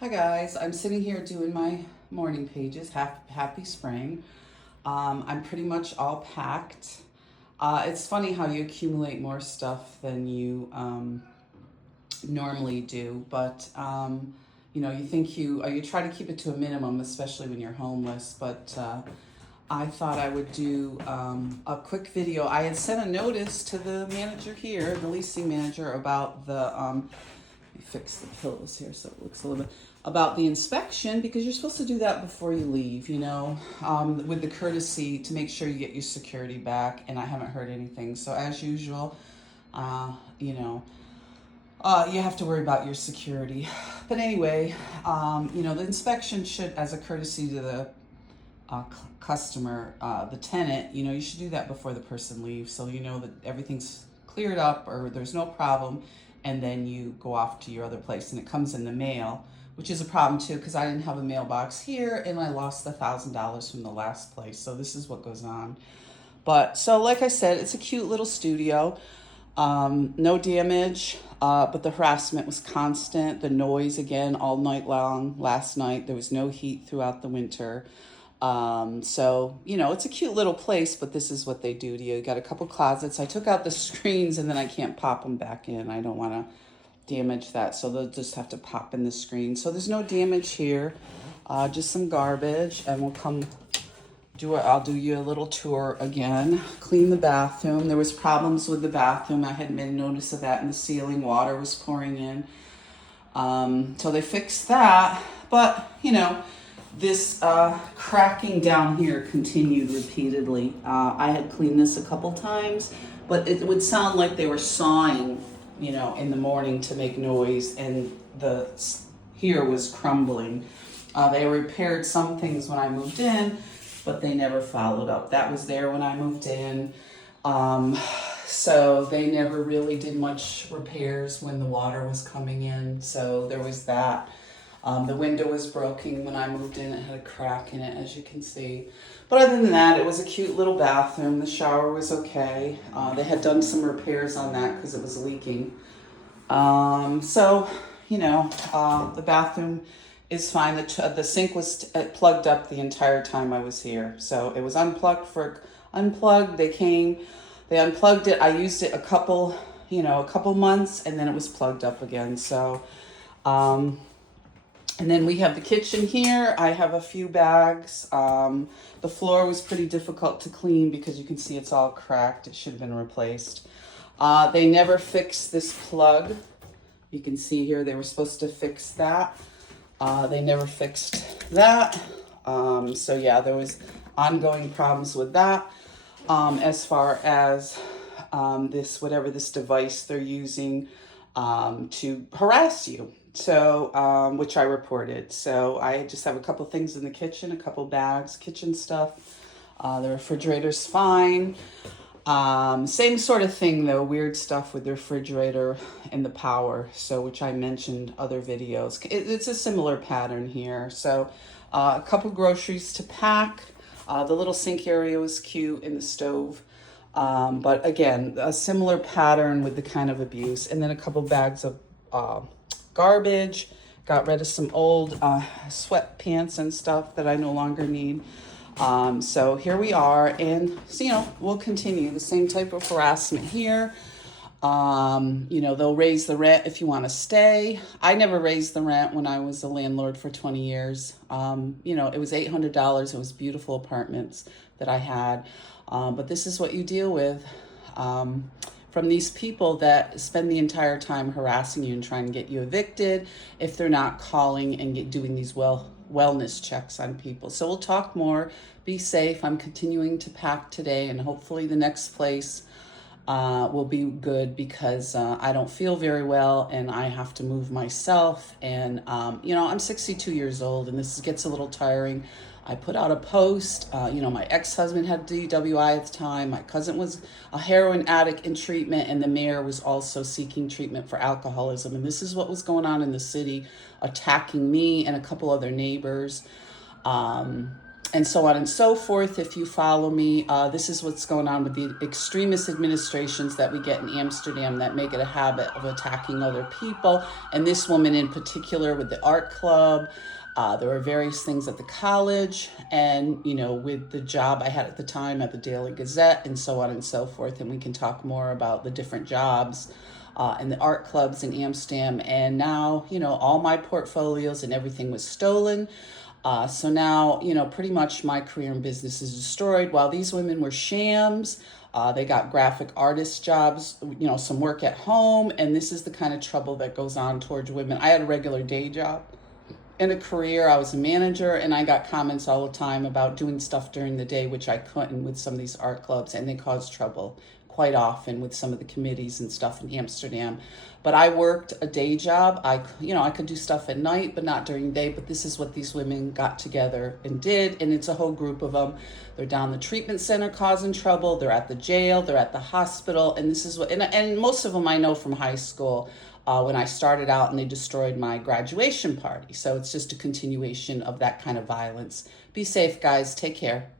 Hi guys, I'm sitting here doing my morning pages. Happy spring. I'm pretty much all packed. It's funny how you accumulate more stuff than you normally do, but you think you try to keep it to a minimum, especially when you're homeless. But I thought I would do a quick video. I had sent a notice to the manager here, the leasing manager, about the let me fix the pillows here so it looks a little bit about the inspection, because you're supposed to do that before you leave, with the courtesy to make sure you get your security back. And I haven't heard anything. So as usual, uh, you know, you have to worry about your security. But anyway, the inspection should, as a courtesy to the customer, the tenant, you should do that before the person leaves, so you know that everything's cleared up or there's no problem, and then you go off to your other place and it comes in the mail, which is a problem too because I didn't have a mailbox here and I lost $1,000 from the last place. So this is what goes on. But so, like I said, it's a cute little studio. No damage, but the harassment was constant. The noise again all night long. Last night there was no heat throughout the winter. It's a cute little place, but this is what they do to you. You got a couple closets. I took out the screens and then I can't pop them back in. I don't want to damage that, so they'll just have to pop in the screen. So there's no damage here, just some garbage, and we'll come I'll do you a little tour again. Clean the bathroom. There was problems with the bathroom. I had made notice of that in the ceiling. Water was pouring in. So they fixed that. But, this cracking down here continued repeatedly. I had cleaned this a couple times, but it would sound like they were sawing, in the morning to make noise, and the here was crumbling. They repaired some things when I moved in, but they never followed up. That was there when I moved in. So they never really did much repairs when the water was coming in. So there was that. The window was broken when I moved in. It had a crack in it, as you can see. But other than that, it was a cute little bathroom. The shower was okay. They had done some repairs on that because it was leaking. The bathroom is fine. The sink was plugged up the entire time I was here. So it was unplugged. They unplugged it. I used it a couple months, and then it was plugged up again. So, and then we have the kitchen here. I have a few bags. The floor was pretty difficult to clean because you can see it's all cracked. It should have been replaced. They never fixed this plug. You can see here they were supposed to fix that. They never fixed that. There was ongoing problems with that. As far as this device they're using to harass you. So, which I reported. So I just have a couple things in the kitchen, a couple bags, kitchen stuff. The refrigerator's fine. Same sort of thing though, weird stuff with the refrigerator and the power. So, which I mentioned other videos. It's a similar pattern here. So, a couple groceries to pack. The little sink area was cute in the stove. But again, a similar pattern with the kind of abuse. And then a couple bags of garbage. Got rid of some old sweatpants and stuff that I no longer need. So here we are, and so, we'll continue the same type of harassment here. They'll raise the rent if you want to stay. I never raised the rent when I was a landlord for 20 years. It was $800. It was beautiful apartments that I had. But this is what you deal with from these people that spend the entire time harassing you and trying to get you evicted if they're not calling and doing these wellness checks on people. So we'll talk more. Be safe. I'm continuing to pack today, and hopefully the next place will be good because I don't feel very well and I have to move myself. And, I'm 62 years old and this gets a little tiring. I put out a post. My ex-husband had DWI at the time. My cousin was a heroin addict in treatment, and the mayor was also seeking treatment for alcoholism. And this is what was going on in the city, attacking me and a couple other neighbors. and so on and so forth. If you follow me, this is what's going on with the extremist administrations that we get in Amsterdam that make it a habit of attacking other people. And this woman in particular with the art club. There were various things at the college and, with the job I had at the time at the Daily Gazette and so on and so forth. And we can talk more about the different jobs and the art clubs in Amsterdam. And now, all my portfolios and everything was stolen. So now, pretty much my career in business is destroyed. While these women were shams, they got graphic artist jobs, some work at home. And this is the kind of trouble that goes on towards women. I had a regular day job. In a career, I was a manager, and I got comments all the time about doing stuff during the day, which I couldn't with some of these art clubs, and they caused trouble quite often with some of the committees and stuff in Amsterdam. But I worked a day job. I could do stuff at night, but not during the day. But this is what these women got together and did, and it's a whole group of them. They're down the treatment center causing trouble. They're at the jail. They're at the hospital, and this is what. And most of them I know from high school. When I started out, and they destroyed my graduation party. So it's just a continuation of that kind of violence. Be safe, guys. Take care.